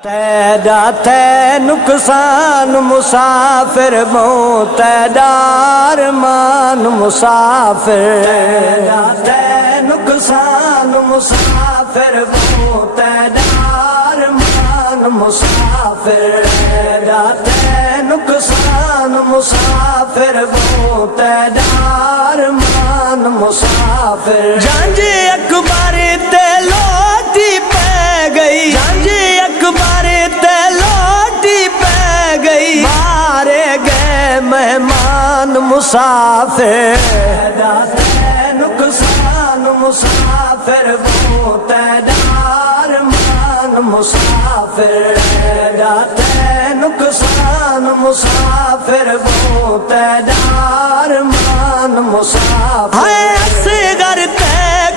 तैदा थे नुकसान मुसाफिर बहु तैदार मान मुसाफिर। तैदा थे नुकसान मुसाफिर बहु तैदार मान मुसाफिर। तैदा थे नुकसान मुसाफिर बहु तैदार मान मुसाफिर। झांझे अकबर ते लोटी पै गई, झांझे अकबर ते लोटी पै गई, मारे गए मेहमान मुसाफिर। तैदा थे नुकसान मुसाफिर बहु तैदार मान मुसाफिर। तैदा थे नुकसान मुसाफिर बहु तैदार मान मुसाफिर। हाय असगर ते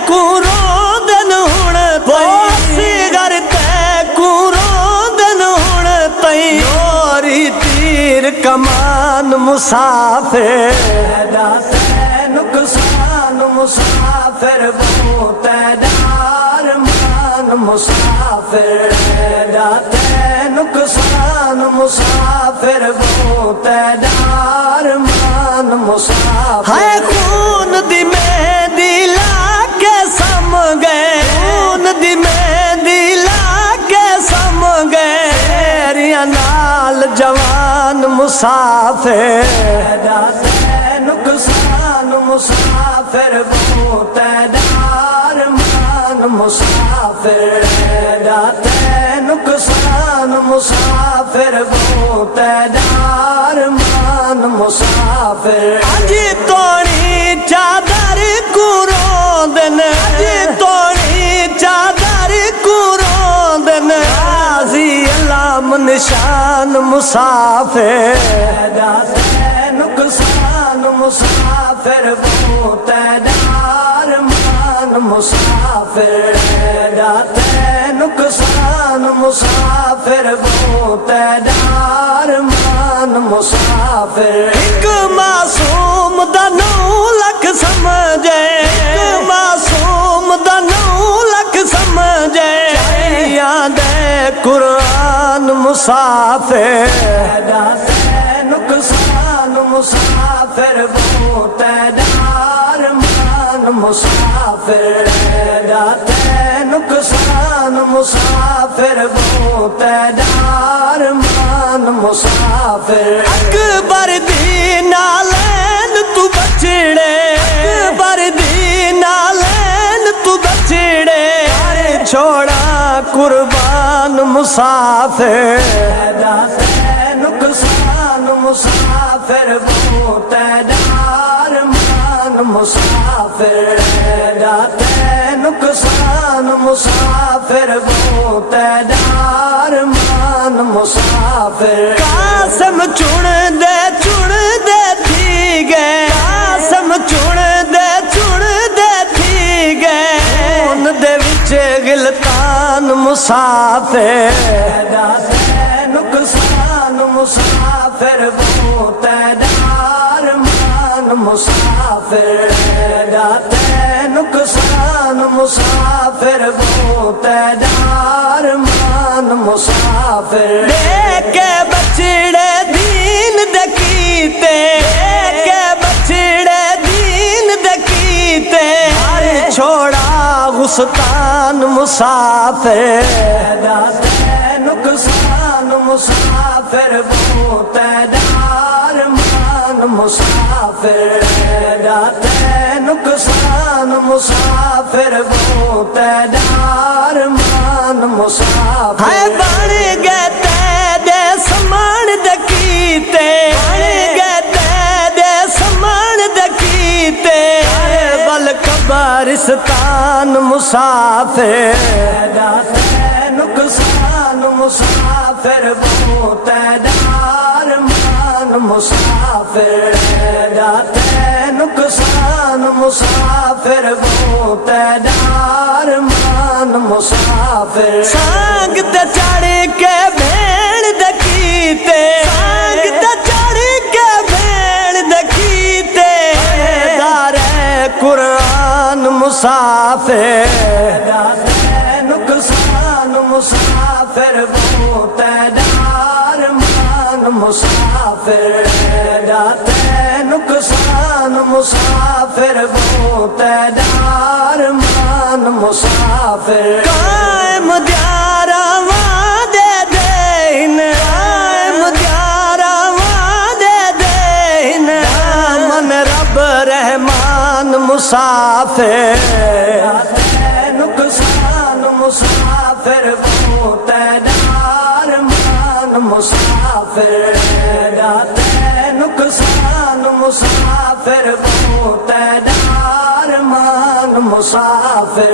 कुरोदन हुण असगर ते कुरोदन हुण तई लोरी तीर कमान मुसाफिर। तैदा थे नुकसान मुसाफिर बहु तैदार मान मुसाफिर। तैदा थे नुकसान मुसाफिर बहु तैदार मान मुसाफिर। हाय खून दी मेहंदी लाके सम गए, खून दी मेहंदी लाके सम गए, तेरियां नाल जवान मुसाफिर। तैदा थे नुकसान मुसाफिर बहु तैदार मान मुसाफिर। तैदा थे नुकसान मुसाफिर बहु तैदार मान मुसाफिर। अज तोड़ी चादर कुरोदन, अज तोड़ी चादर कुरोदन, गाजी अलाम निशान मुसाफिर। तैदा थे नुकसान मुसाफिर बहु तैदार मान मुसाफिर। तैदा थे नुकसान मुसाफिर बहु तैदार मान मुसाफिर। एक मासूम दा 9 लख समझे, एक मासूम दा 9 लख समझे, चाहियां दे कुरान मुसाफिर। तैदा थे नुकसान मुसाफिर बहु तैदार मान मुसाफिर। तैदा थे नुकसान मुसाफिर बहु तैदार मान मुसाफिर। अकबर दी नालैन तू बचड़े, अकबर दी नालैन तू बचड़े, छोड़ा कुर्बान मुसाफिर। तैदा थे नुकसान मुसाफिर बहु तैदार मान मुसाफिर। तैदा थे नुकसान मुसाफिर बहु तैदार मान मुसाफिर। कासम चुन दे थी गए, कासम चुन दे थी गए, खून दे विच गिलतान मुसाफिर। तैदा थे नुकसान मुसाफिर बहु तैदार मान मुसाफिर। तैदा थे नुकसान मुसाफिर बहु तैदार मान मुसाफिर। देखे बचड़े दीन दकीते, देखे बचड़े दीन दकीते, छोड़ा गुस्तान मुसाफिर। तैदा थे नुकसान मुसाफिर बहु तैदार मान मुसाफिर। तैदा थे नुकसान मुसाफिर बहु तैदार मान मुसाफिर। हाय बन गए तेरे समान दकीते, बन गए तेरे समान दकीते, बल कब्रिस्तान मुसाफिर। तैदा थे नुकसान मुसाफिर बहु तैदार मान मुसाफिर। तैदा थे नुकसान मुसाफिर बहु तैदार मान मुसाफिर। सांग ते चढ़ के भेड़ दकीते, सांग ते चढ़ के भेड़ दकीते, दारे कुरान मुसाफिर। तैदा थे नुकसान मुसाफिर बहु तैदार मान मुसाफिर जाते नुकसान मुसाफिर वो तैदार मान मुसाफिर कायम द्यारा वादे देन कायम द्यारा वादे देन मन रब रहमान मुसाफिर नुकसान मुसाफिर वो तैदार मान मुसाफिर जाते नुकसान मुसाफिर वो तैदार मान मुसाफिर